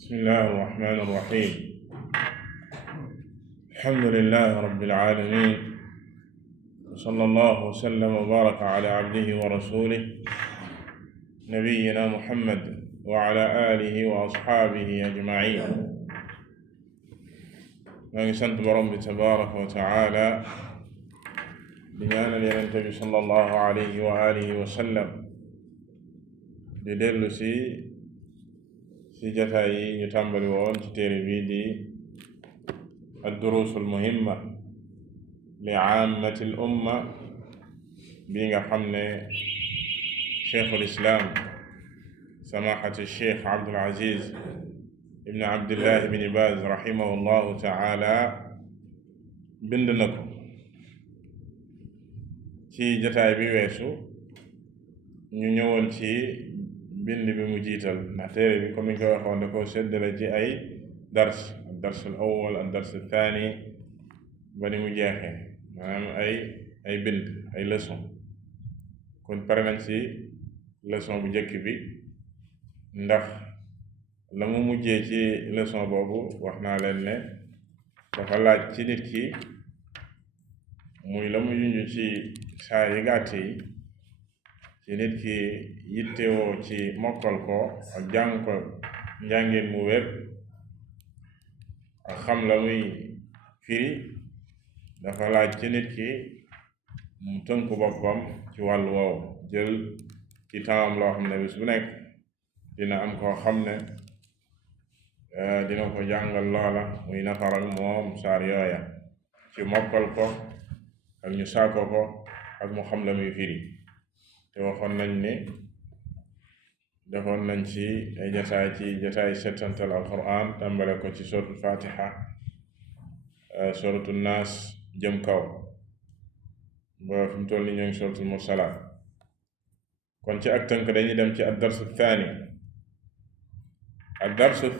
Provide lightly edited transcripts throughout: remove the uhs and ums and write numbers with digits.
bismillahi irrahmani irrahim alhamdulilahi rabbil alamin wa sallallahu wa sallam wa baraka ala abdihi wa rasulih nabiyina muhammad wa ala alihi wa asxaabihi ajmain. maa ngi sant borom bi tabaraka wa taala di ñaanal yonent bi sallallahu alayhi wa alihi wa sallam di dellu si jataay yi ñu tàmbali woon ci téere bii di ad-duruus al-muhimma li aammati al-umma bii nga xam ne cheikhul islam samaahati cheikh Abdul Aziz ibn Abdillah ibn Baaz rahimahullahu taala bind na ko. ci jataay bi weesu ñu ñëwoon ci bind bi mu jiital ndax téere bi comme ni ñu ko waxoon da ko séddale ci ay dars al awwal ak dars al thani ba ni mu jeexee, maanaam ay bind ay leçon. kon pare nañ ci leçon bu njëkk bi ndax la mu mujjee ci leçon boobu wax naa leen ne dafa laaj ci nit ki muy la mu junj ci saa yi gàtt yi ci nit ki yittewoo ci mokkal ko ak jàng ko njàngin mu wér ak xam la muy firi. dafa laaj ci nit ki mu tënk boppam ci wàllu woowu, jël ci temps loo xam ne bis bu nekk dina am koo xam ne dina ko jàngal loola muy nafaral moom saar yooya ci mokkal ko ak ñu saako ko ak mu xam la muy firi. te waxoon nañ ni defoon nañ ci ay jataay settantal alquran tàmbale ko ci suratul fatiha, suratul naas jëm kaw ba fi mu toll ni ñoo ngi suratul mursalaat. kon ci ak tënk dañuy dem ci ad-darsu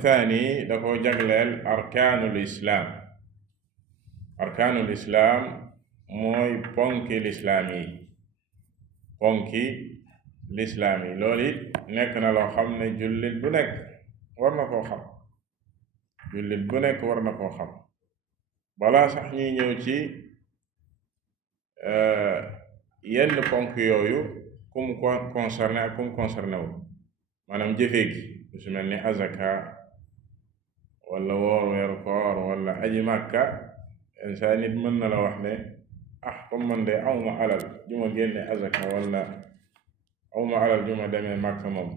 thani da ko jagleel arkaanul islaam mooy ponki lislaam yi. loolu it nekk na loo xam ne jullit bu nekk war na koo xam balaa sax ñuy ñëw ci yenn ponk yooyu ku mu concerné ak ku mu concerné wu, maanaam jëfee gi su mel ni azaka wala woor weeru koor wala aji màkka. insa nit mën na la wax ne comme man de awma alal ju ma génne azaka wala awma alal ju ma demee màkka, moom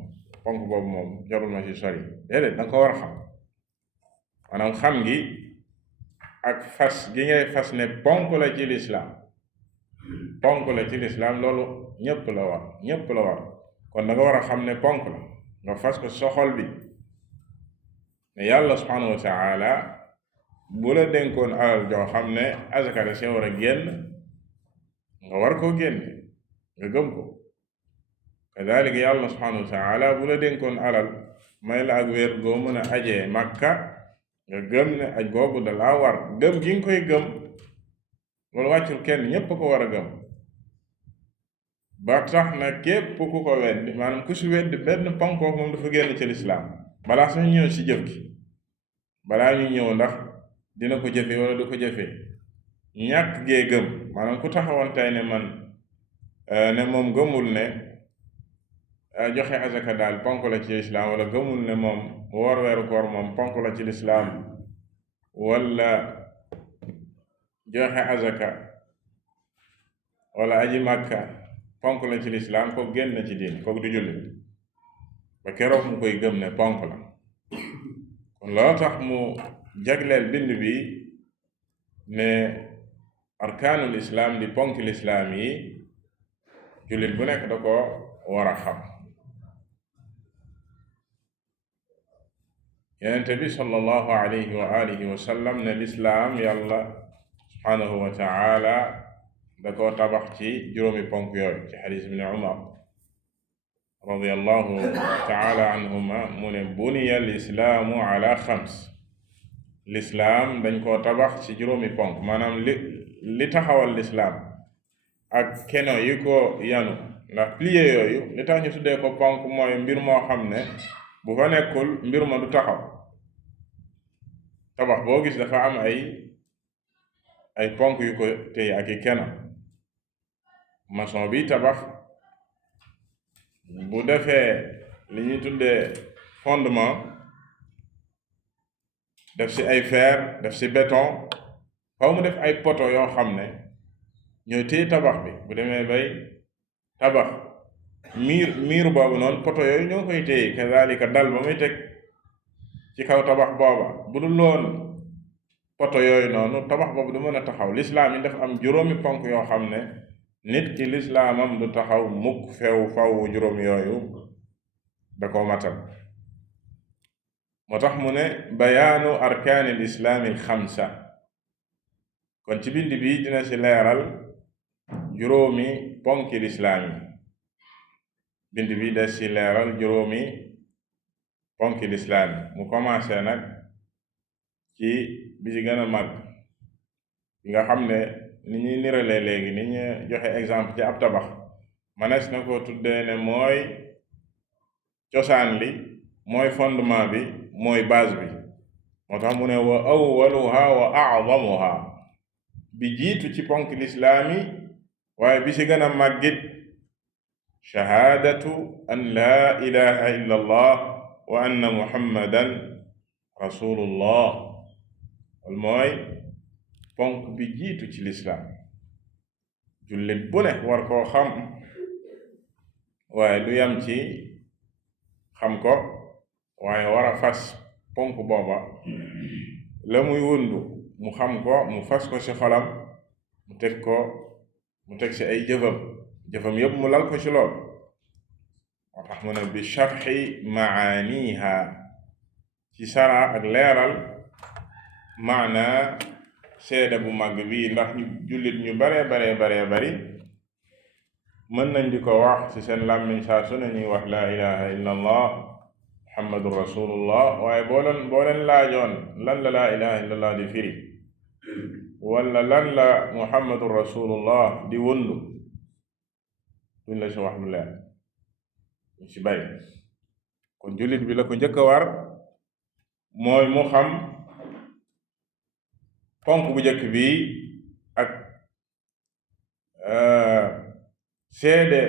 ponk boobu moom jarul ma ci sori. déedéet danga ko war a xam, maanaam xam gi ak fas gi ngay fas ne ponk la ci lislaam loolu ñépp la war. kon da nga war a xam ne ponk la nga fas ko soxol bi ne yàlla subhanahu wa taala bu la dénkoon alal joo xam ne azaka da see war a génn nga war koo génne, nga gëm ko. kadalika yàlla subhanahu wa taala bu la dénkoon alal may la ak wér goo mën a ajee màkka, nga gëm ne aj googu da laa war. gëm gi nga koy gëm loolu wàccul kenn, ñépp ko war a gëm. ba tax na képp ku ko weddi, maanaam ku si weddi benn ponkook moom dafa génn ci lislaam. balaa sax ñëw si jëf gi, balaa ñu ñëw ndax dina ko jëfe wala du ko jëfe, ñàkk gee gëm. maanaam ku taxawoon tey ne man ne moom gëmul ne joxe azaka daal ponk la ci lislaam, wala gëmul ne moom woor weeru koor moom ponk la ci lislaam, wala joxe azaka wala aji màkka ponk la ci lislaam, kooku génn na ci diin, kooku du jullit ba keroog mu koy gëm ne ponk la. kon loolu tax mu jagleel bind bi ne arkaanul islaam di ponk lislaam yi jullit bu nekk da ko war a xam. Yonent bi sallallahu alayhi wa alihi wa sallam ne lislaam yàlla subhanahu wa taala da ko tabax ci juróomi ponk yooyu. ci xadiis ibn Umar radiyallahu taala anhuma mu ne buniya lislaamu ala xams. lislaam dañ koo tabax ci juróomi ponk, maanaam li taxawal lislaam ak keno yi ko yanu. ndax pilier yooyu li tax ñu tuddee ko ponk mooy mbir moo xam ne bu fa nekkul mbir ma du taxaw. tabax boo gis dafa am ay ponk yu ko téye ak i keno. maçon bi tabax bu defee li ñuy tuddee fondement, def ci ay fer, def ci béton, faw mu def ay poto yoo xam ne ñooy téye tabax bi. bu demee bay tabax miir boobu noonu poto yooyu ñoo koy téye. kazalika dal ba muy teg ci kaw tabax booba, bu dul loon poto yooyu noonu tabax boobu du mën a taxaw. lislaam yi dafa am juróomi ponk yoo xam ne nit ki lislaamam du taxaw mukk faw juróom yooyu da ko matal. moo tax mu ne bayaanu arkaanil islaamil xamsa. kon ci bind bi dina ci leeral juróomi ponki lislaam yi. bind bi des ci leeral juróomi ponki lislaam yi. mu commencé nag ci bi ci gën a mag bi nga xam ne ni ñuy niralee léegi ni ñu joxe exemple ci ab tabax manees na ko tuddee ne mooy cosaan li, mooy fondement bi, mooy base bi. moo tax mu ne wa awwaluha wa a'zamuha, bi jiitu ci ponk lislaam yi waaye bi ci gën a màggit shahaadatu an laa ilaha illa allah wa anna muhammadan rasulullah. wal mooy ponk bi jiitu ci lislaam. jullit bu ne war koo xam, waaye du yam ci xam ko, waaye war a fas ponk booba la muy wundu mu xam ko, mu fas ko ci xolam, mu teg ci ay jëfam yépp mu lal ko ci lool. moo tax mu ne bi sharxi maaniha, ci sara ak leeral maana seede bu màgg bi. ndax jullit ñu baree bari mën nañ di ko wax ci seen làmmiñ saa su ne ñuy wax laa ilaha illa allah muhammadu rasulullah, waaye boo leen laajoon lan la laa ilaha illa allah di firi wala lan la muhammadu rasulullah di wundu, duñ la ci wax lu leer, ñu ci bari. kon jullit bi la ko njëkk a war mooy mu xam ponk bu njëkk bi ak seede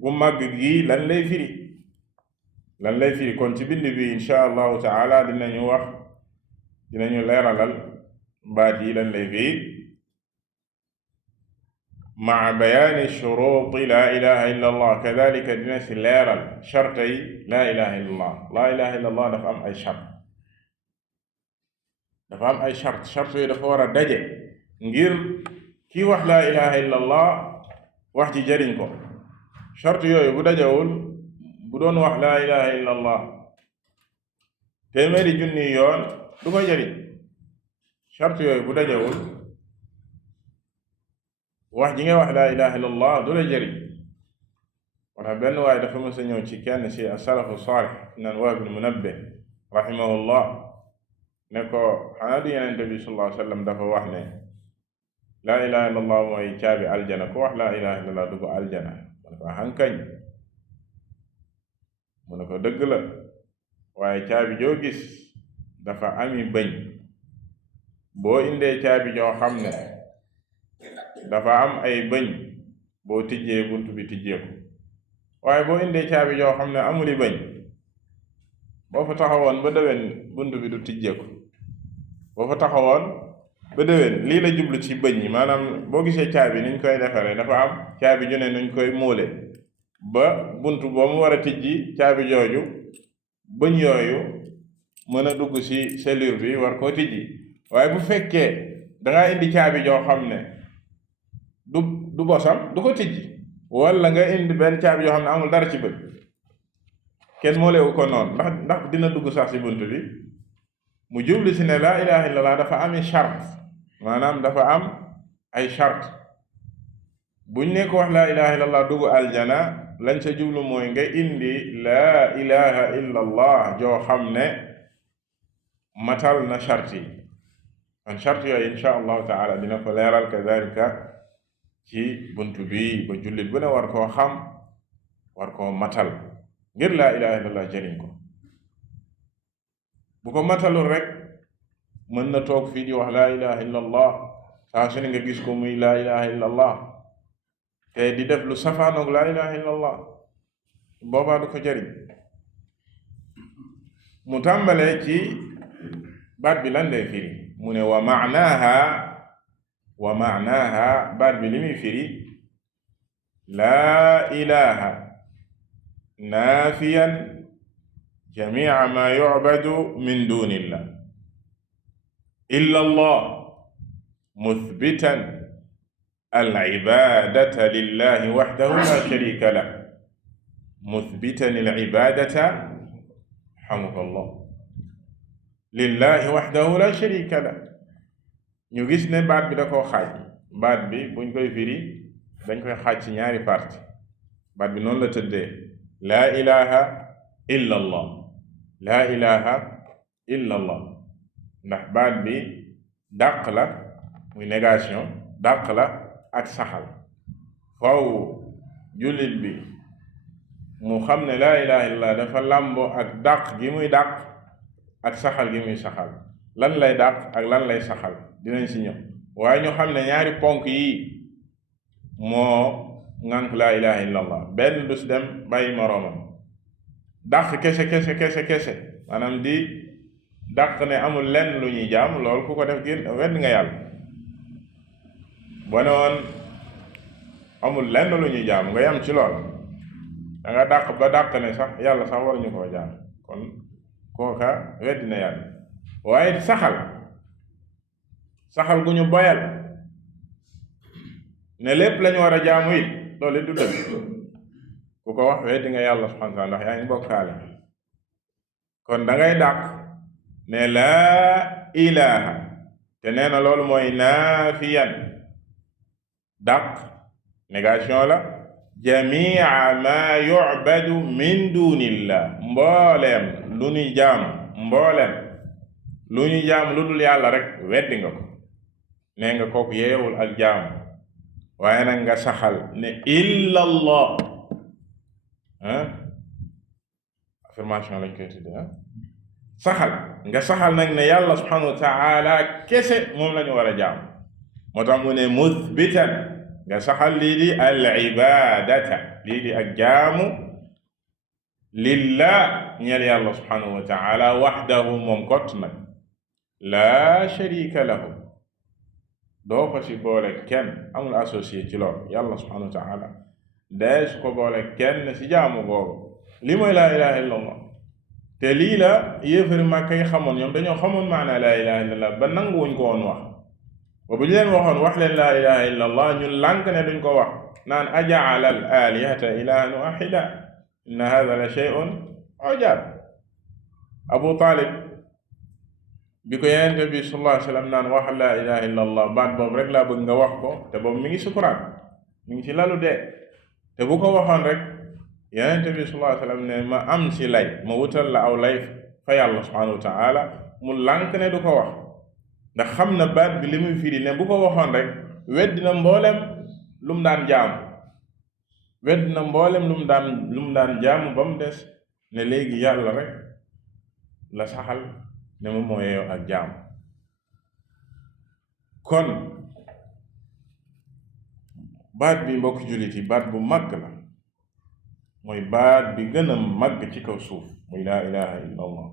bu màgg gi lan lay firi. kon ci bind bi insha allahu taala dinañu leeralal baat yi lan lay firi maa bayaani shuruuti laa ilaha illa allah. kadalika dina si leeral charte yi laa ilaha illa allah. laa ilaha illa allah dafa am ay charte. charte yooyu dafa war a daje ngir kii wax laa ilaha illa allah wax ji jëriñ ko. charte yooyu bu dajewul, bu doon wax laa ilaha illa allah téeméeri junni yoon du ko jëriñ. charte yooyu bu dajewul, wax ji nga wax laa ilaha illa allah du la jëriñ. wala benn waaye dafa mës a ñëw ci kenn ci as-salafu saalih naan Wahb ibn Munabbih rahimahullah ne ko xanaa du Yonent bi sallallahu alayhi wa sallam dafa wax ne laa ilaha illa allah mooy caabi aljana, ku wax laa ilaha illa allah dugg aljana. mu ne ko hankañ. mu ne ko dëgg la, waaye caabi joo gis dafa ami bëñ. boo indee caabi joo xam ne dafa am ay bëñ, boo tijjee buntu bi tijjeeku. waaye boo indee caabi joo xam ne amuli bëñ, boo fa taxawoon ba déwén buntu bi du tijjeeku. boo fa taxawoon ba déwén lii la jublu ci bëñ yi, maanaam boo gisee caabi niñ koy defaree dafa am caabi ju ne nuñ koy móole ba buntu boo mu war a tijji caabi jooju bëñ yooyu mën a dugg ci serrure bi war koo tijji. waaye bu fekkee dangaa indi caabi joo xam ne du bosam, du ko tijji. wala nga indi benn caabi yoo xam ne amul dara ci bët, kenn moo leewu ko noonu ndax dina dugg sax ci bunt bi. mu jubli ci ne laa ilaha illallah dafa ami charte, maanaam dafa am ay charte. buñ ne ko wax laa ilaha illallah dugg aljana, lañ sa jublu mooy nga indi laa ilaha illallah joo xam ne matal na charte yi. kon charte yooyu insha allahu taala dina ko leeral kadalika ci buntu bi ba jullit bu ne war koo xam, war koo matal ngir laa ilaha illallah jëriñ ko. bu ko matalul rek mën na toog fii di wax laa ilaha illa allah saa su ne nga gis ko muy laa ilaha illa allah te di def lu safaanoog laa ilaha illa allah boobaa du ko jariñ. mu tàmbalee ci baat bi lan lay firi mu ne wa maanaaha baat bi li muy firi laa ilaha naafiyan jamiica maa yucbadu min duunillah illa allah muthbitan alcibaadata lillahi waxdahu la sharika lah muthbitan alcibaadata xamukallah lillahi waxdahu la sharika lah. ñu gis ne baat bi da koo xaaj. baat bi buñ koy firi dañ koy xaaj ci ñaari parti. baat bi noonu la tëddee laa ilaha illa allah laa ilaha illa allah ndax baat bi dàq la muy négation dàq la ak saxal. faw jullit bi mu xam ne laa ilaha illa allah dafa làmboo ak dàq gi muy dàq ak saxal gi muy saxal. lan lay dàq ak lan lay saxal dinañ ci ñëw waaye ñu xam ne ñaari ponk yi moo ngànk laa ilaha illa allah benn du si dem bàyyi moroomam. dàq kese maanaam di dàq ne amul lenn lu ñuy jaam loolu ku ko def gën wedd nga yàlla. boo ne woon amul lenn lu ñuy jaam nga yam ci lool da nga dàq ba dàq ne sax yàlla sax waruñu koo jaam kon kooka weddi na yàlla. waaye saxal gu ñu boyal ne lépp lañu war a jaamu it loolu it du dëgg ku ko wax weddi nga yàlla subhanahu wa taala ndax yaa ngi bokkaale. kon da ngay dàq ne laa ilaha te nee na loolu mooy naafiyan dàq négation la jamia ma yu'badu min dunillah mbooleem lu ñuy jaam lu ñu jaam lu dul yàlla rek weddi nga ko nee nga kooku yeewul ak jaam. waaye nag nga saxal ne illa allah affirmation lañ koy tudde nga saxal nag ne yàlla subhanahu wa taala kese moom la ñu war a jaam. moo tax mu ne muthbitan nga saxal lii di al ibadata lii di ak jaamu lillah ñeel yàlla subhanahu wa taala waxdahu moom kott nag laa sharika lahu doo ko ci boole kenn amul associé ci loolu. yàlla subhanahu wa taala dees ko boole kenn ci jaamu boobu li mooy laa ilaha illa allah. te lii la yéefari Màkka yi xamoon ñoom dañoo xamoon maanaa laa ilaha illa allah ba nanguwuñ ko woon wax. ba bu ñu leen waxoon wax leen laa ilaha illa allah ñun lànk ne duñ ko wax naan ajaala al alihata ilahan wahida inna hada la shay'un ujab. Abu Talib bi ko Yonent bi sallallahu alayhi wa sallam naan wax laa ilaha illa allah baat boobu rek laa bëgg nga wax ko te boobu mi ngi sukuraat mi ngi ci lalu dee te bu ko waxoon rek Yonent bi sallallahu alayhi wa sallam ne ma am ci lay ma wutal la aw lay fa yàlla subhanahu wa taala mu lànk ne du ko wax ndax xam na baat bi li muy firi ne bu ko waxoon rek weddina mboolem lu mu daan jaamu weddina mboolem lu mu daan jaamu ba mu des ne léegi yàlla rek la saxal ne moom moo yeeyoo ak jaamu. kon baat bi mbokk jullit yi baat bu màgg la mooy baat bi gën a màgg ci kaw suuf muy laa ilaha illa allah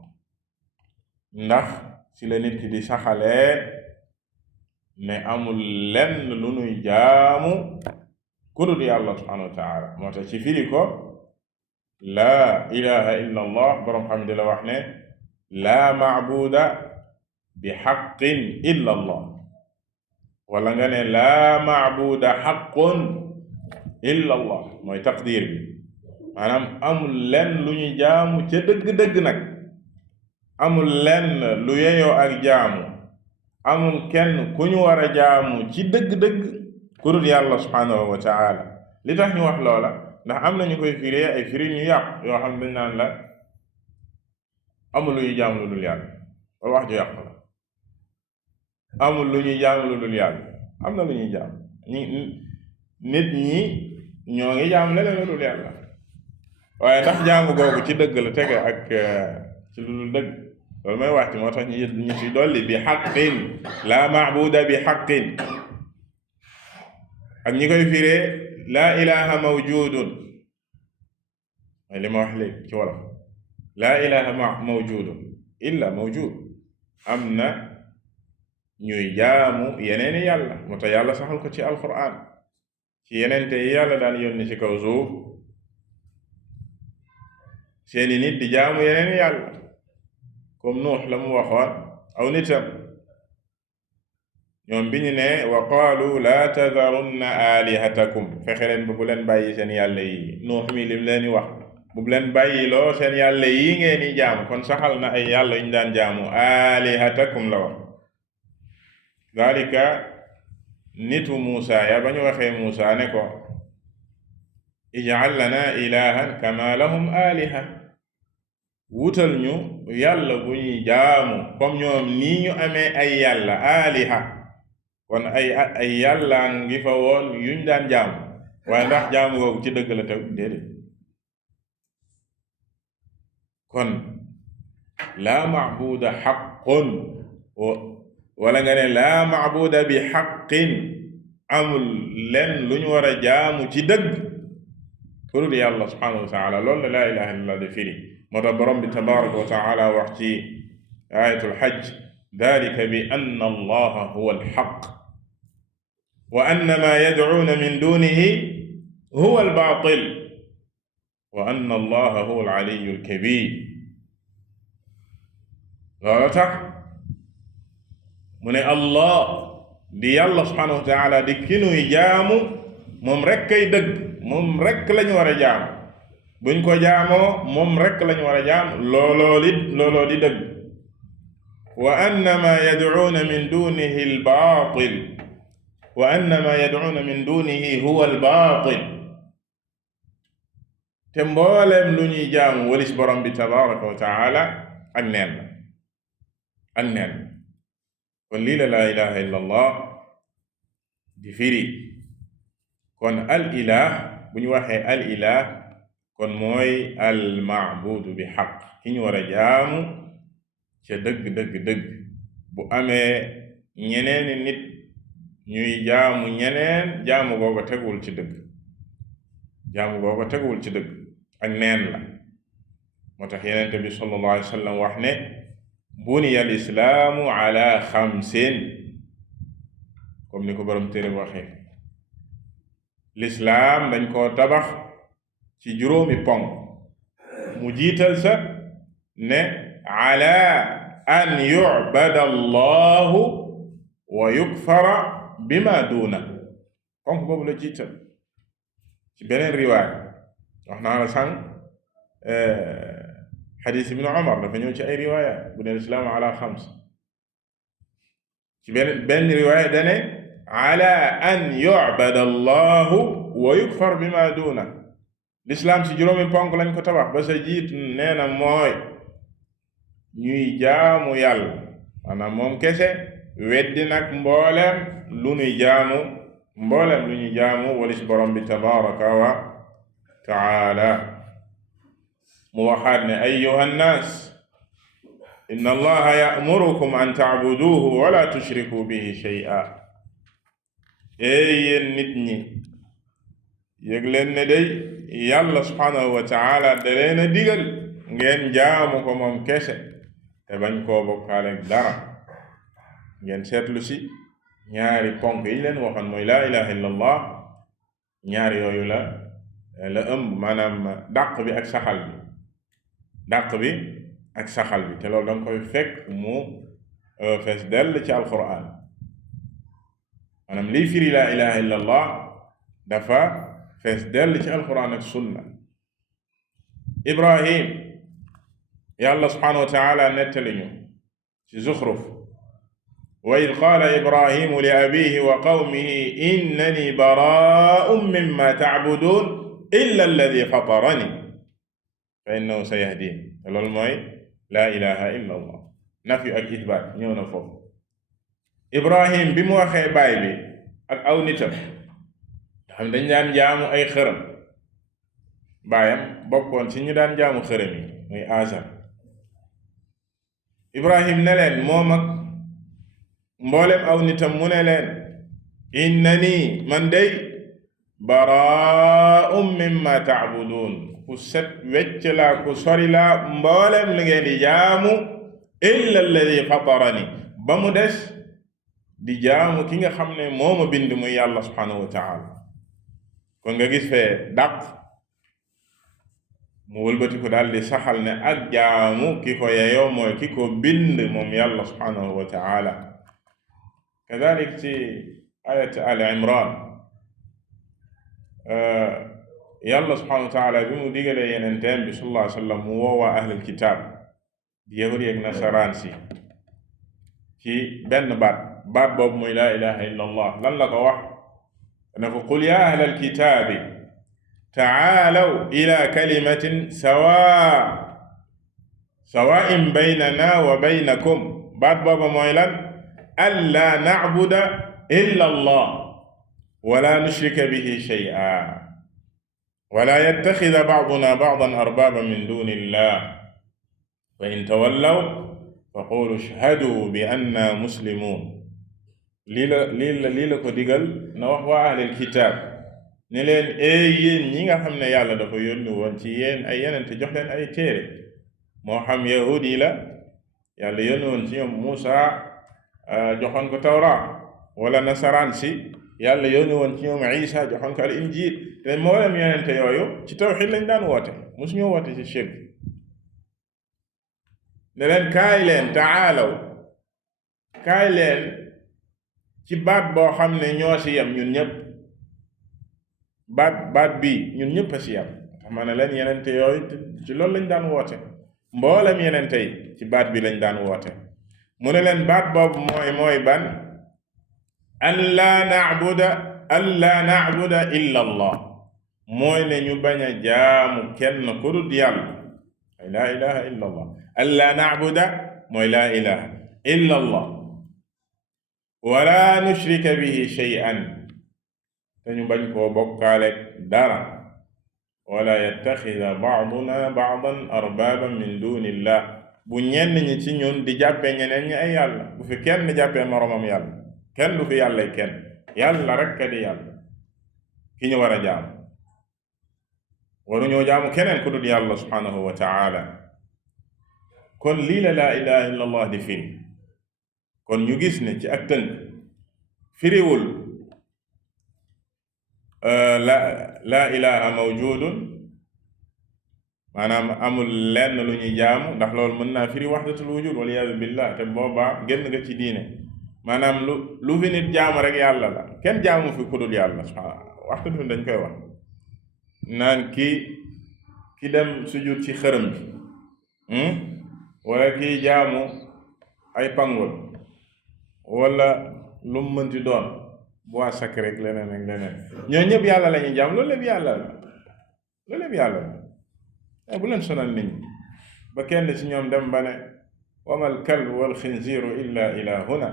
ndax ci la nit ki di saxalee ne amul lenn lu nuy jaamu ku dul yàlla subhanahu wa taala. moo tax ci firi ko laa ilaha illa allah boroom xam di la wax ne laa maabuda bi xaqin illa allah wala nga ne laa maabuda xaqun illa allah mooy taqdir bi maanaam amul lenn lu ñu jaamu ca dëgg-dëgg nag amul lenn lu yeyoo ak jaamu amul kenn ku ñu war a jaamu ci dëgg-dëgg ku dul yàlla subhanahu wa taala. li tax ñu wax loola ndax am na ñu koy firee ay firi ñu yàq yoo xam ne dañ naan la amul lu ñuy jaamu lu dul yàlla loolu wax ju yàq la. amul lu ñuy jaamu lu dul yàlla am na lu ñuy jaam nit ñi ñoo ngi jaamu leneen lu dul yàlla waaye ndax jaamu googu ci dëgg la tege ak ci lu dul dëgg loolu mooy wax ci moo tax ñu ci dolli bi xaqin laa maabuda bi xaqin ak ñi koy firee laa ilaha mawjudun mooy li ma wax léegi ci wolof laa ilaha mawjudun illa mawjud am na ñuy jaamu yeneeni yàlla moo tax yàlla saxal ko ci alquran ci yeneente yi yàlla daan yónni ci kaw suuf seeni nit di jaamu yeneeni yàlla comme Nuux la mu waxoon aw nitam ñoom bi ñu ne wa qaalu laa tadarunna alihatakum fexe leen ba bu leen bàyyi seen yàlla yi Nuux mi lim leen di wax bu leen bàyyi loo seen yàlla yi ngeen di jaamu kon saxal na ay yàlla yu ñu daan jaamu alihatakum la wax dalika nitu Muusa ya ba ñu waxee Muusa ne ko ij'al lana ilahan kama lahum aliha wutal ñu yàlla bu ñuy jaamu comme ñoom nii ñu amee ay yàlla aliha kon ay yàlla ngi fa woon yuñ daan jaamu waaye ndax jaamu googu ci dëgg la teg déedéet kon laa maabuda xaqun wala nga ne laa maabuda bi xaqin amul len lu ñu war a jaamu ci dëgg pour di yàlla subhanahu wa taala loolu la laa ilaha illallah de firi moo tax borom bi tabaraka wa taala wax ci ayatul hajj dalika bi anna allaha huwa alxaq wa anna ma yadcuuna min dunihi huwa albaatil wa anna allaha huwa alaliyu alkabir loolu tax mu ne allah di yàlla subhanahu wa taala di kinuy jaamu moom rek kay dëgg moom rek lañu war a jaamu buñ ko jaamoo moom rek lañu war a jaam looloo di dëgg wa anna ma yadcuuna min dunihi albaatil wa anna ma yadcuuna min dunihi huwa albaatil te mbooleem lu ñuy jaamu walis borom bi tabaraka wa taala ak neen ak neen kon lii la laa ilaha illa allah di firi kon al ilah bu ñu waxee al ilah kon mooy al maabudu bi xaq ki ñu war a jaamu ca dëgg bu amee ñeneeni nit ñuy jaamu ñeneen jaamu googa teguwul ci dëgg ak neen la moo tax yenente bi sallallahu alayhi wa sallam wax ne buniya al islaamu ala xamsin comme ni ko borom téere waxee l'islaam dañ koo tabax ci juróomi ponk mu jiital sa ne ala an yu'bada allahu wa yukfara bima duuna ponk boobu la jiital ci beneen riwaaya wax naa la sànq xadiis ibnu Umar dafa ñëw ci ay riwaaya bu ne lislaam ala xams ci benn riwaaya dane ala an yu'bada allahu wa yukfar bima duuna lislaam ci juróomi ponk lañ ko tabax ba sa jiit nee na mooy ñuy jaamu yàlla maanaam moom kese weddi nag mbooleem lu ñuy jaamu walis borom bi tabaraka wa taala mu waxaat ne ayyuha nnaas inna allaha ya'murukum an ta'buduhu wala tushriku bihi shay'a yéen nit ñi yëg leen ne day yàlla subhanahu wa taala da leen a digal ngeen jaamu ko moom kese te bañ koo bokkaale dara ngeen seetlu si ñaari ponk yi leen waxoon mooy laa ilaha illa allah ñaari yooyu la ëmb maanaam dàq bi ak saxal bi te loolu danga koy fekk mu fees dell ci alquran maanaam liy firi laa ilaha illa allah dafa fees dell ci alquran ak sunna Ibrahim yàlla subhanahu wa taala nettali ñu ci Zuxruf wa id qaala Ibrahimu li abihi wa qawmihi innani baraa'un mimma ta'buduun illa alladi fatarani fa innahu sayahdin te loolu mooy laa ilaha illa allah nafyu ak isbaat ñëw na foofu Ibrahim bi mu waxee baay bi ak aw nitam xam dañ daan jaamu ay xërëm baayam bokkoon ci ñu daan jaamu xërëm yi muy Azar Ibrahim ne leen moom ak mboolem aw nitam mu ne leen innani man day baraa'un mimma ta'budun ku set wecc laa ku sori laa mboolem li ngeen di jaamu illa alladi fatarani ba mu des di jaamu ki nga xam ne moo ma bind muy yàlla subhanahu wa taala kon nga gis fee dàq mu wëlbati ko daal di saxal ne ak jaamu ki ko yeyoo mooy ki ko bind moom yàlla subhanahu wa taala kadalik ci ayat al imran yàlla subhanahu wa taala bi mu digalee yenenteen bi sallallahu alayhi wa sallam mu woowaa ahlul kitaab di yahudi ak nasaraan si ci benn baat boobu muy laa ilaha illa allah lan la ko wax ne ko qul ya ahlal kitaabi taalaw ila kalimatin sawaa'in baynana wa baynakum baat boobu mooy lan an laa na'buda illa allah wala nushrika bihi shay'an wala yattaxida ba'duna ba'dan arbaaban min duni illah fa in tawallaw faqulu ashhadu bi anna muslimun lii la ko digal na wax waa ahlul kitaab ne leen yéen ñi nga xam ne yàlla dafa yónni woon ci yéen ay yenente jox leen ay téere moo xam yahud yi la yàlla yónni woon ci ñoom Muusa joxoon ko tawra wala nasaraan si yàlla yónni woon ci ñoom Isa joxoon ko al injil te mboolem yenente yooyu ci tawxid lañ daan woote mosuñu woote ci shirk ne leen kaay leen taalaw kaay leen ci baat boo xam ne ñoo si yem ñun ñëpp baat bi ñun ñëpp a si yem xam ne leen yenente yooyu ci loolu lañ daan woote mboolem yenente yi ci baat bi lañ daan woote mu ne leen baat boobu mooy ban an laa na'buda illa allah mooy ne ñu bañ a jaamu kenn ku dul yàlla ay laa ilaha illa allah an laa na'buda mooy laa ilaha illa allah wala nushrika bihi shay'an te ñu bañ koo bokkaale dara wala yattaxida ba'duna ba'dan arbaaban min dunillah bu ñenn ñi ci ñun di jàppee ñeneen ñi ay yàlla bu fi kenn jàppee moromam yàlla kenn du fi yàlla kenn yàlla rek ka di yàlla ki ñu war a jaam waruñoo jaamu keneen ku dul yàlla subhanahu wa ta'ala kon lii la laa ilaha illa allah di firi kon ñu gis ne ci ak tënk firiwul laa ilaha mawjudun maanaam amul lenn lu ñuy jaamu ndax loolu mën naa firi wahdatul wujud wal iyaadu billah te boobaa génn nga ci diine maanaam lu fi nit jaamu rek yàlla la kenn jaamu fi ku dul yàlla waxtu bi dañ koy wax naan ki dem sujud ci xërëm bi wala kii jaamu ay pangol wala lu mu mënti doon bois sacré rek leneen ak leneen ñoo ñëpp yàlla la ñuy jaam loolu lépp yàlla la bu leen sonal nit ñi ba kenn ci ñoom dem ba ne wamal kalbu wal xinziiru illa ilahuna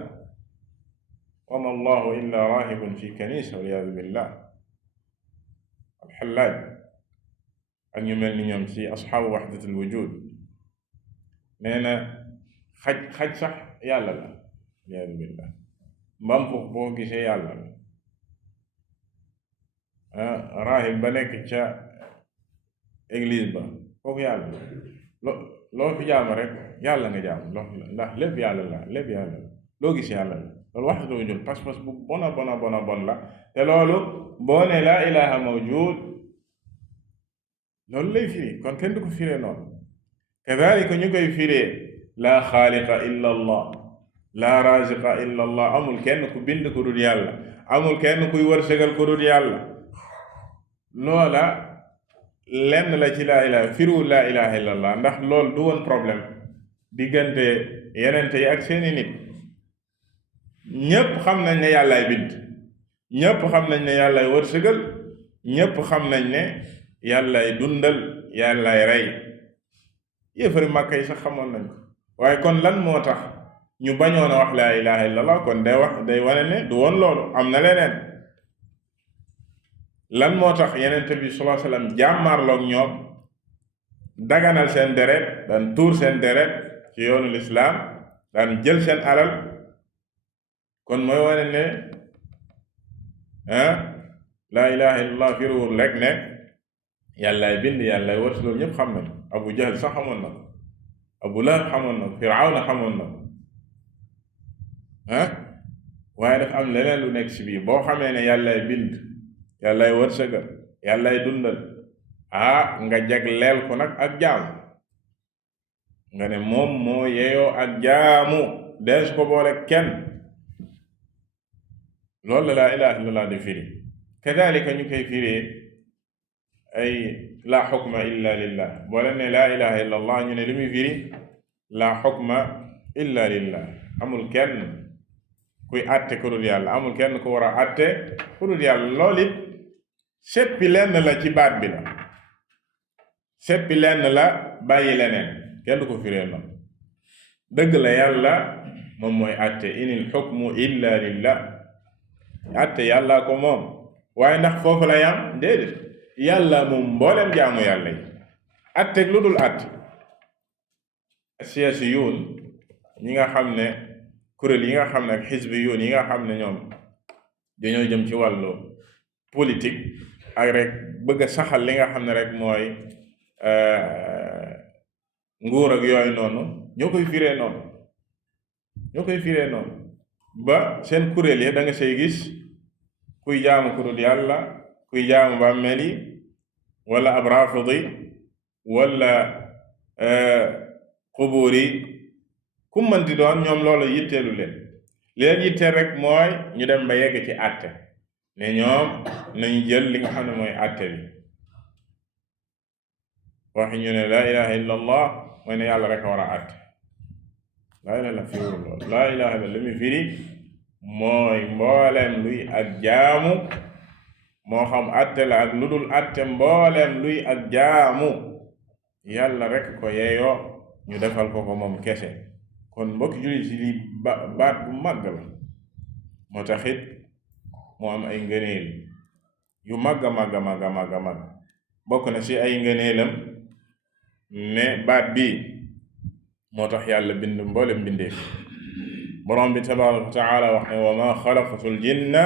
wama allahu illa rahibun fi kanisa waliyadu billah alxallaaj ak ñu mel ni ñoom ci asxaabu waxdatul wujud nee na xaj sax yàlla la waliyadu billah mbam foofu boo gisee yàlla la rahib ba nekk ca église ba kooku yàlla loo fi jaama rek yàlla nga jaam ndax lépp yàlla la loo gis yàlla la loolu waxtu wujud pas-pas bu bon la te loolu boo ne laa ilaha mawjud loolu lay firi kon kenn du ko firee noonu kadalika ñu koy firee laa xaaliqa illa allah laa raziqa illa allah amul kenn ku bind ku dul yàlla amul kenn kuy wërsëgal ku dul yàlla loola lenn la ci laa ilaha firiwul laa ilaha illa allah ndax loolu du woon problème diggante yenente yi ak seeni nit ñépp xam nañ ne yàllaay bind ñépp xam nañ ne yàllaay wërsëgal ñépp xam nañ ne yàllaay dundal yàllaay rey yéefari màkka yi sax xamoon nañ ko waaye kon lan moo tax ñu bañoon a wax laa ilaha illallah kon day wane ne du woon loolu am na leneen lan moo tax yenente bi sallallahu alayhi wasallam jàmmaarloog ñoom daganal seen deret dan tuur seen deret ci yoonu lislaam daan jël seen alal kon mooy wane ne laa ilaha illallah firiwul rek ne yàllaay bind yàllaay wërs loolu ñëpp xam nañ Abu Jahl sax xamoon na ko Abu Lahab xamoon na ko Firawna xamoon na ko waaye dafa am leneen lu nekk ci biir boo xamee ne yàllaay bind yàllaay wërsëgal yàllaay dundal nga jagleel ko nag ak jaamu nga ne moom moo yeyoo ak jaamu dees ko boole kenn loolu la laa ilaha illallah di firi kadalika ñu koy firee ay laa xukma illa lillah boo leen ne laa ilaha illallah ñu ne li muy firi laa xukma illa lillah amul kenn kuy àtte ku dul yàlla amul kenn ku war a àtte ku dul yàlla loolu it seppi lenn la ci baat bi la seppi lenn la bàyyi leneen kenn du ko firee noonu dëgg la yàlla moom mooy àtte inil xukmu illa lillah àtte yàlla ko moom waaye ndax foofu la yam déedéet yàlla moom mboolem jaamu yàlla yi àtte lu dul àtte siyaasiyuun ñi nga xam ne kuréel yi nga xam ne ak xisbiyuun yi nga xam ne ñoom dañoo jëm ci wàllu politique ak rek bëgg a saxal li nga xam ne rek mooy nguur ak yooyu noonu ñoo koy firee noonu ba seen kuréel yi da nga say gis kuy jaamu ku dul yàlla kuy jaamu bàmmeel yi wala ab rafidi wala xubuur yi ku mënti doon ñoom loolu yitteelu leen li leen yitteel rek mooy ñu dem ba yegg ci àtte ne ñoom nañu jël li nga xam ne mooy àtte bi waxi ñu ne laa ilaha illa allah mooy ne yàlla rek a war a àtte laa ilaha illa firiwul lool laa ilaha illa li muy firi mooy mbooleem luy ak jaamu moo xam àtte la ak lu dul àtte mbooleem luy ak jaamu yàlla rek ko yeeyoo ñu defal ko moom kese kon mbokki jullit ci lii baat bu màgg la moo taxit mu am ay ngëneel yu màgg bokk na ci ay ngëneelam ne baat bi moo tax yàlla bind mboolem bindee borom bi tabaraka wa taala wax ne wa ma xalaqtu l jinna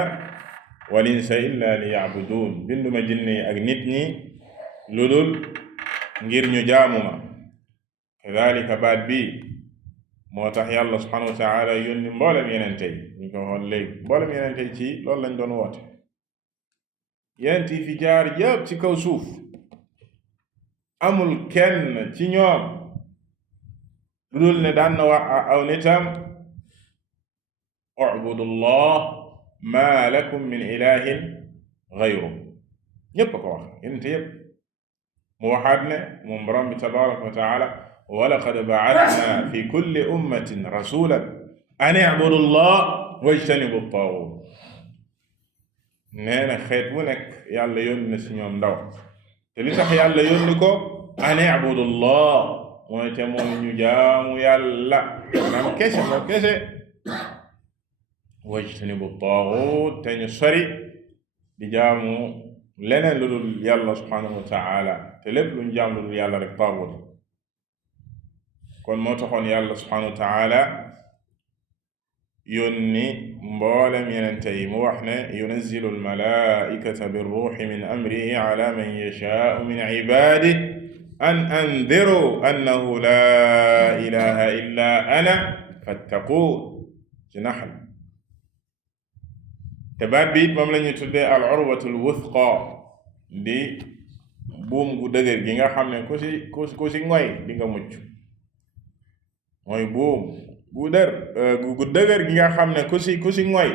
wal insa illa li yacbuduun binduma jinne yi ak nit ñi lu dul ngir ñu jaamu ma kadalika baat bi moo tax yàlla subhanahu wa taala yónni mboolem yenente yi ñu ko waxoon léegi mboolem yenente yi ci loolu lañ doon woote yenente yi fi jaar yëpp ci kaw suuf amul kenn ci ñoom lu dul ne daan na wax aw nitam ubudu llah ma lakum min ilahin gayru ñépp ko wax yenente yépp mu waxaat ne moom borom bi tabaraka wa taala wa laqad ba'athna fi kulli ummatin rasulan an i'budu llah wajtanibu taaghut nee na xeet wu nekk yàlla yónni na si ñoom ndaw te li tax yàlla yónni ko an i'budu llah mooy te mooy ñu jaamu yàlla maanaam kese moo kese wajtanibu taaghut te ñu sori di jaamu leneen lu dul yàlla subhanahu wa taala te lépp lu ñu jaam lu dul yàlla rek taaghut kon moo taxoon yàlla subhanahu wa taala yónni mboolem yenente yi mu wax ne yunazzilu almalaikata birruuhi min amrihi ala man yashaau min cibaadihi an andiru annahu laa ilaha illa ana fattaquun ci Nahl te baat bi it moom la ñuy tuddee al urwatul wuthqa di buum gu dëgër gi nga xam ne ku si ngoy di nga mucc mooy buum gu dëgër gi nga xam ne ku si ngoy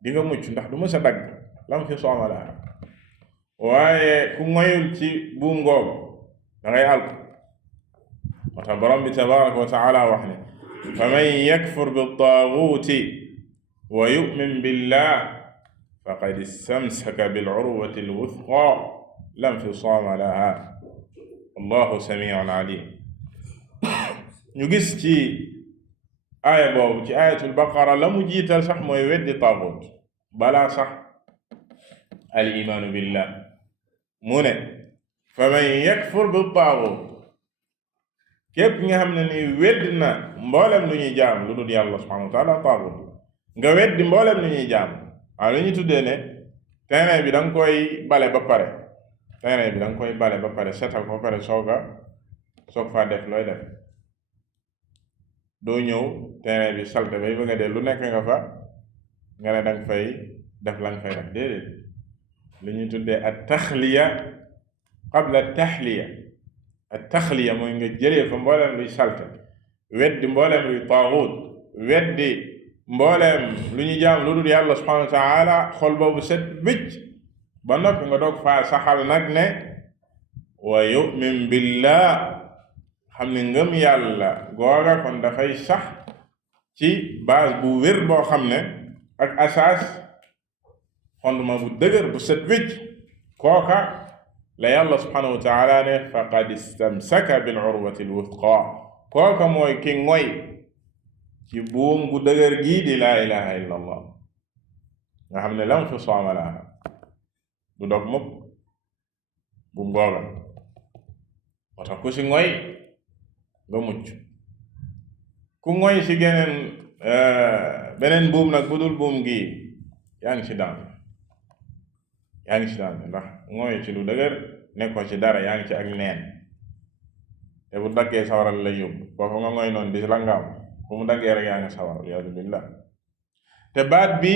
di nga mucc ndax du mës a dagg lam fi soomala waaye ku ngoyul ci buum googu da ngay àgg moo tax borom bi tabaraka wa taala wax ne fa man yakfur bi taaguuti wa yu'min billah faqad istamsaka bil urwati al wuthqa lam fisaama laha wallahu samiun alim ñu gis ci aaya boobu ci ayatul baqara la mu jiital sax mooy weddi taagut balaa sax al imaanu billah mu ne fa man yakfur bi taagut képp nga xam ne ni wedd na mboolem lu ñuy jaam lu dul yàlla subhanahu wa taala taagut nga weddi mboolem lu ñuy jaam waaw lu ñu tuddee ne terrain bi da nga koy bale ba pare terrain bi da nga koy bale ba pare setal ko ba pare soog faa def looy def doo ñëw terrain bi salte bay bëgg a dee lu nekk nga fa nga ne danga fay def la nga fay def déedéet li ñuy tuddee at taxliya qabla taxliya at taxliya mooy nga jëlee fa mbooleem luy salte weddi mbooleem luy taaxut weddi mbooleem lu ñu jaam lu dul yàlla subhanahu wa taala xol boobu set wicc ba noppi nga doog faa saxal nag ne wa yu'min billah xam ne ngëm yàlla googa kon dafay sax ci base bu wér boo xam ne ak asaas fondement bu dëgër bu set wicc kooka la yàlla subhanahu wa taala ne faqad istamsaka bil urwati al wuthqa kooka mooy ki ngoy ci buum gu dëgër gii di laa ilaha illa allah nga xam ne lam fisaama laha du dog mukk buum googa moo tax ku si ngoy nga mucc ku ngoy si beneen buum nag bu dul buum gi yaa ngi si daan ndax ngoy ci lu dëgër nekkoo ci dara yaa ngi ci ak neen te bu daggee sawaral lay yóbbu foofu nga ngoy noonu di si langaam bu mu daggee rek yaa ngi sawar waliyaadu billah te baat bi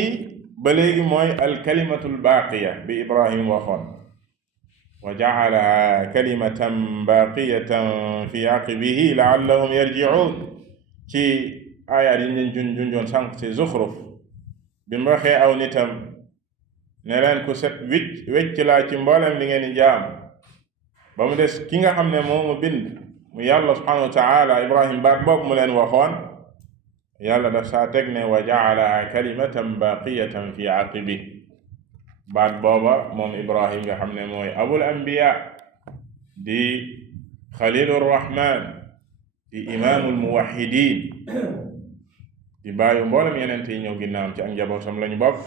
ba léegi mooy alkalimatul baaqiya bi Ibrahim waxoon wa ja'alaha kalimatan baaqiyatan fi aqibihi la'allahum yarji'un ci aayaat yi ñu junjoon sànq ci Zuxruf bi mu waxee aw nitam ne leen ku set wecc laa ci mboolem li ngeen di jaam ba mu des ki nga xam ne moomu bind mu yàlla subhanahu wa taala Ibrahim baat boobu mu leen waxoon yàlla daf saa teg ne wa ja'alaha kalimatan baaqiyatan fi aqibihi baat booba moom Ibrahim nga xam ne mooy abul anbiya di xalilur rahman di imaamul muwahhidin di bàyyu mboolem yeneen yi ñëw ginnaawam ci ak njabootam lañu bokk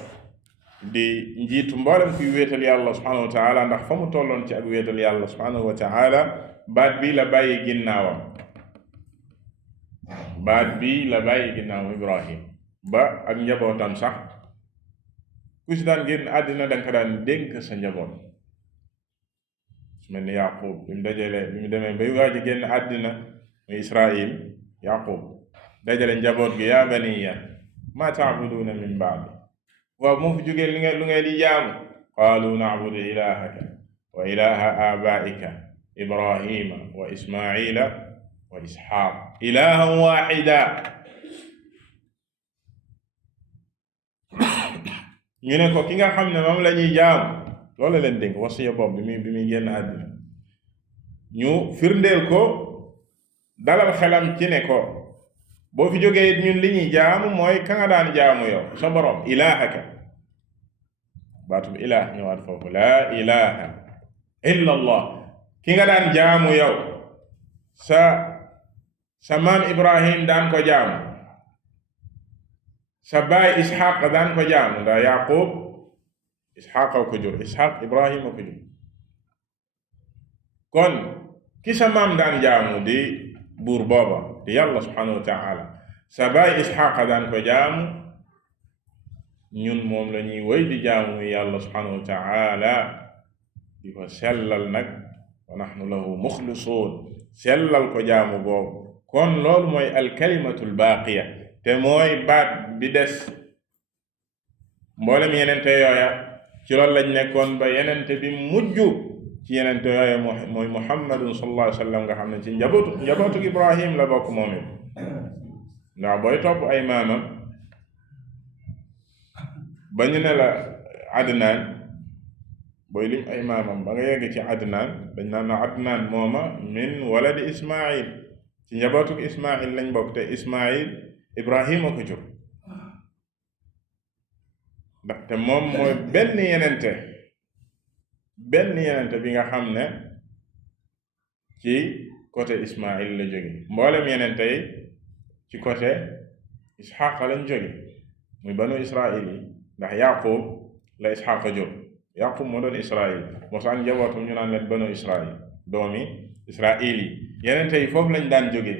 di njiitu mboolem kuy wéetal yàlla subhanahu wa taala ndax fa mu tolloon ci ak wéetal yàlla subhanahu wa taala baat bi la bàyyi ginnaawam Ibrahim ba ak njabootam sax ku si daan génn àddina danga ko daan dénk sa njaboot su mel ni Yaqub bi mu demee bay waaj a génn àddina muy Israil Yaqub dajale njaboot gi yaa baniya ma ta'buduna min ba'di waaw moo fi jógee lu ngay di jaamu qaalu na'budu ilahaka wa ilaha abaika ibrahima wa ismaila wa ishaq ilahan wahida ñu ne ko ki nga xam ne moom la ñuy jaamu loolu leen dénk wasiya boobu bi muy génn àddina ñu firndeel ko dalal xelam ci ne ko boo fi jógee ñun li ñuy jaamu mooy ka nga daan jaamu yow sa borom ilahaka baatub ilah ñëwaat foofu laa ilaha illa allah ki nga daan jaamu yow sa maam Ibrahim daan ko jaamu sa baay Ishaq daan ko jaamu ndax Yaqub Ishaq ko jur Ishaq Ibrahim ko jur kon ki sa maam daan jaamu di buur booba di yàlla subhanahu wa taala sa baay Ishaq daan ko jaamu ñun moom la ñuy wéy di jaamu yàlla subhanahu wa taala di ko sellal nag wa nahnu lahu muxlisuun sellal ko jaamu boobu kon loolu mooy alkalimatul baaqiya te mooy baat bi des mboolem yenente yooya ci loolu lañ nekkoon ba yenente bi mujj ci yenente yooya mooy muhammadun sallallahu alayhi wa sallam nga xam ne ci njabootu Ibrahim la bokk moom it ndax booy topp ay maamam ba ñu ne la Adnaan booy lim ay maamam ba nga yegg ci Adnaan dañ naan na Adnaan mooma min waladi Ismail ci njabootu Ismail lañ bokk te Ismail Ibrahima ko jur ndaxte moom mooy benn yenente bi nga xam ne ci côté Ismail la jóge mboolem yenente yi ci côté Ishaq lañ jóge muy banu Israil yi ndax Yaqub la Ishaq jur Yaqub moo doon Israil moo sax njabootu ñu naan leen banu Israil doomi Israil yi yenente yi foofu lañ daan jóge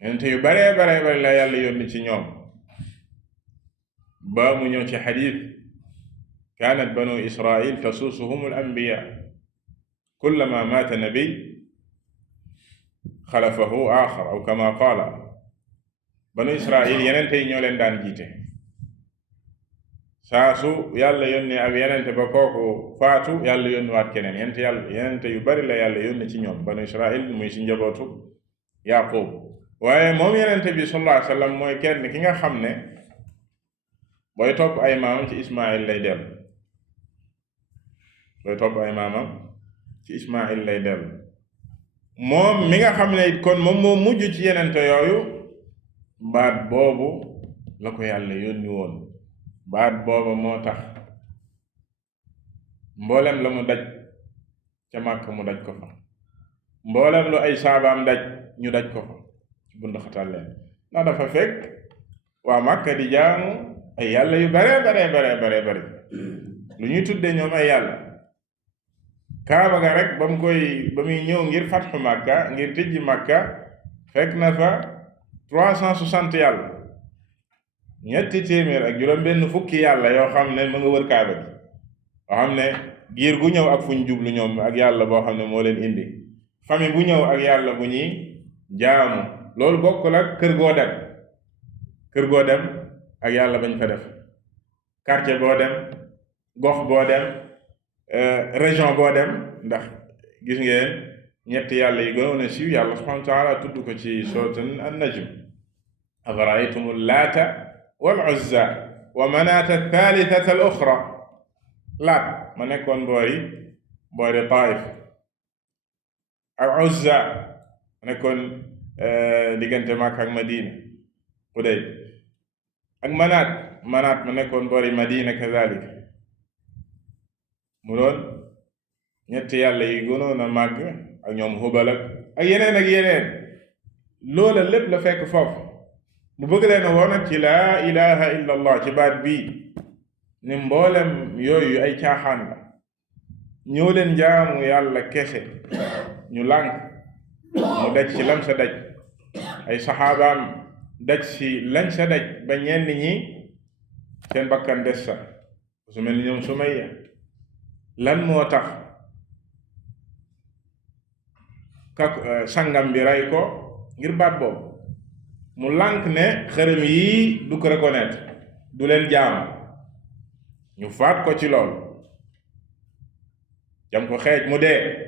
yenente yu bare la yàlla yónni ci ñoom ba mu ñëw ci xadiis kaanat banu israil tasuusuhum al anbiya kullama maata nabiy xalafahu axar aw kama qaala banu israil yenente yi ñoo leen daan jiite saa su yàlla yónnee ab yenente ba kooku faatu yàlla yónniwaat keneen yenente yu bari la yàlla yónni ci ñoom banu israil muy ci njabootu yaqub waaye moom yenente bi sallallahu alayhi wa sallam mooy kenn ki nga xam ne booy topp ay maamam ci ismail lay dellu moom mi nga xam ne it kon moom moo mujj ci yenente yooyu baat boobu la ko yàlla yónni woon baat booba moo tax mboolem la mu daj ca Màkka mu daj ko fa mboolem lu ay saabaam daj ñu daj ko fa ci bund xatal leen ndax dafa fekk waa Màkka di jaamu ay yàlla yu bare lu ñuy tudde ñoom ay yàlla kaaba ga rek ba muy ñëw ngir fatxu Màkka ngir tijji Màkka fekk na fa 360 yàlla ñetti téeméer ak juróom-benn fukki yàlla yoo xam ne mu nga wër kaaba gi yoo xam ne giir gu ñëw ak fu ñu jublu ñoom ak yàlla boo xam ne moo leen indi famille bu ñëw ak yàlla bu ñuy jaamu loolu bokkul ak kër goo dem ak yàlla bañ fa def quartier boo dem gox boo dem région boo dem ndax gis ngeen ñetti yàlla yi gënoon a siiw yàlla subhanahu wa taala tudd ko ci sootan an-najm afara'aytum laata wal uzza wa manaata thalithata al uxra laat ma nekkoon boori Taif ak uzza ma nekkoon diggante Makka ak Madina Xudayd ak manaat ma nekkoon boori Madina kazalik mu doon ñetti yàlla yi gënoon a màgg ak ñoom Hubal ak yeneen loola lépp la fekk foofu mu bëgg leen a woon ci laa ilaha illa allah ci baat bii ni mboolem yooyu ay caaxaan la ñoo leen jaamu yàlla kese ñu lànk mu daj ci lam sa daj ay saxaabaam daj ci lañ sa daj ba ñenn ñi seen bakkan des sa su mel ni ñoom Sumayya lan moo tax sangam bi rey ko ngir baat boobu mu lànk ne xërëm yii du ko reconnaître du leen jaam ñu faat ko ci lool jam ko xeej mu dee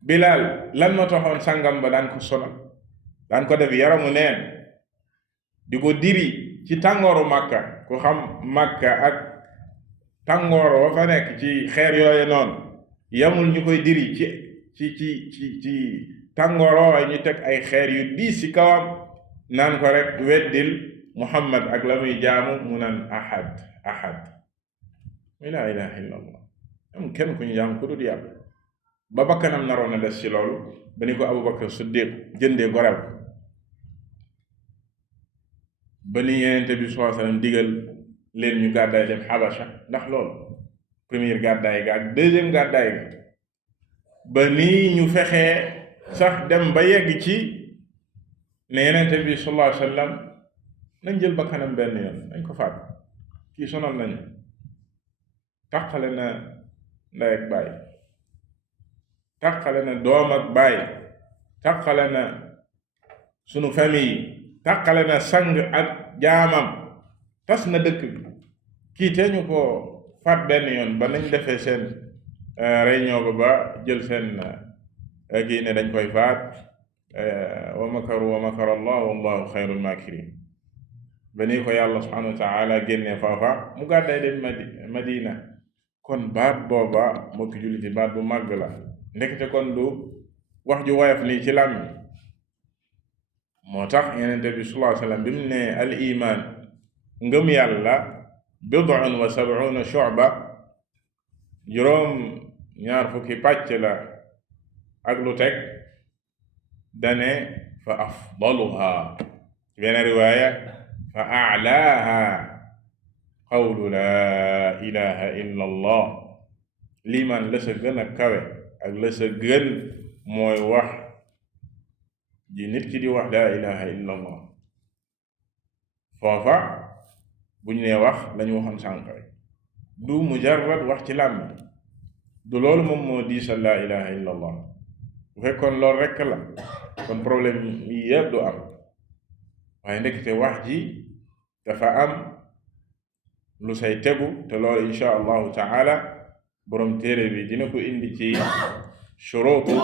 Bilaal lan moo taxoon sangam ba daan ko sonal daan ko def yaramu neen di ko diri ci tàngooru Makka ku xam Makka ak tàngoor wa fa nekk ci xeer yooyu noonu yamul ñu koy diri ci tàngoor waaye ñu teg ay xeer yu diis ci kawam naan ko rek weddil Muhammad ak la muy jaamu mu naan ahad muy laa ilaha illa allah am kenn ku ñu jaam ku dul yàlla ba bakkanam naroon a des ci loolu ba ni ko Abubakar Siddiq jëndee gorel ba ni Yonent bi sallallahu alayhi wasallam digal leen ñu gàddaay dem Habasha ndax loolu première gàddaay ga ak deuxième gàddaay ga ba nii ñu fexee sax dem ba yegg ci ne Yonent bi sallallahu alayhi wasallam nañ jël bakkanam benn yoon nañ ko faat kii sonal nañu tàqale na ndey ak baay tàqale na doom ak baay tàqale na sunu famille tàqale na sang ak jaamam tas na dëkk bi kii te ñu ko faat benn yoon ba nañ defee seen réunion ba jël seen kii ne dañ koy faat wa makaru wa makara allah wallahu xayrul makirin ba ni ko yàlla subhanahu wa taala génnee foofa mu gàdday dem Madina kon baat booba mbokki julliti baat bu màgg la ndekete kon du wax ju woyof nii ci làmmi moo tax Yonent bi sallallahu alayhi wa sallam bi mu ne al iman ngëm yàlla bid'un wa sab'una shu'ba juróom ñaar fukki pàcc la ak lu teg dane fa afdaluha benn riwaaya fa a'laaha qawlu laa ilaha illa allah liimaan la sa gën a kawe ak la sa gën mooy wax ji nit ki di wax laa ilaha illa allah foofa buñ nee wax lañu waxoon sànq du mujarrad wax ci làmmiñ du loolu moom moo diisal laa ilaha illa allah bu fekkoon loolu rekk la kon problème yi yëpp du am waaye ndekete wax ji dafa am lu say tegu te loolu insha allahu taala borom téere bi dina ko indi ci shuruutu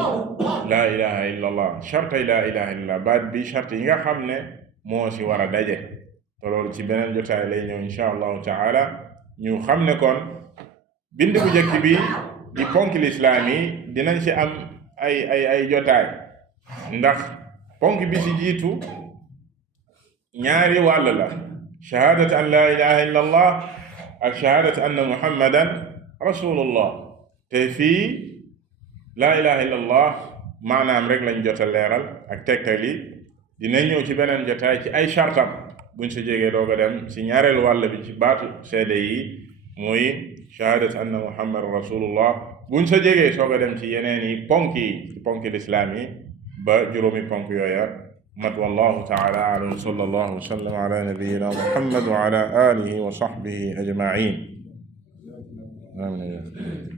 laa ilaha illa allah chartay laa ilaha illa allah baat bi charte yi nga xam ne moo si war a daje te loolu ci beneen jotaay lay ñëw insha allahu taala ñu xam ne kon bind bu njëkk bi di ponk lislaam yi dinañ ci am ay jotaay ndax ponk bi ci jiitu ñaari wàll la shahaadat an laa ilaha illa allah ak shahaadat anna muhammadan rasulullah te fii laa ilaha illa allah maanaam rek lañ jot a leeral ak tegtal yi dina ñëw ci beneen jotaay ci ay chartam buñ si jegee doog a dem ci ñaareel wàll bi ci baatu seede yi muy shahaadat anna muhammadan rasulullah buñ sa jegee soog a dem ci yeneen yi ponki lislaam yi ba juróomi ponk yooya mat wallahu taala alam sallallahu wa sallam ala nabiyyina muhammad wa ala alihi wa sahbihi ajma'in amin.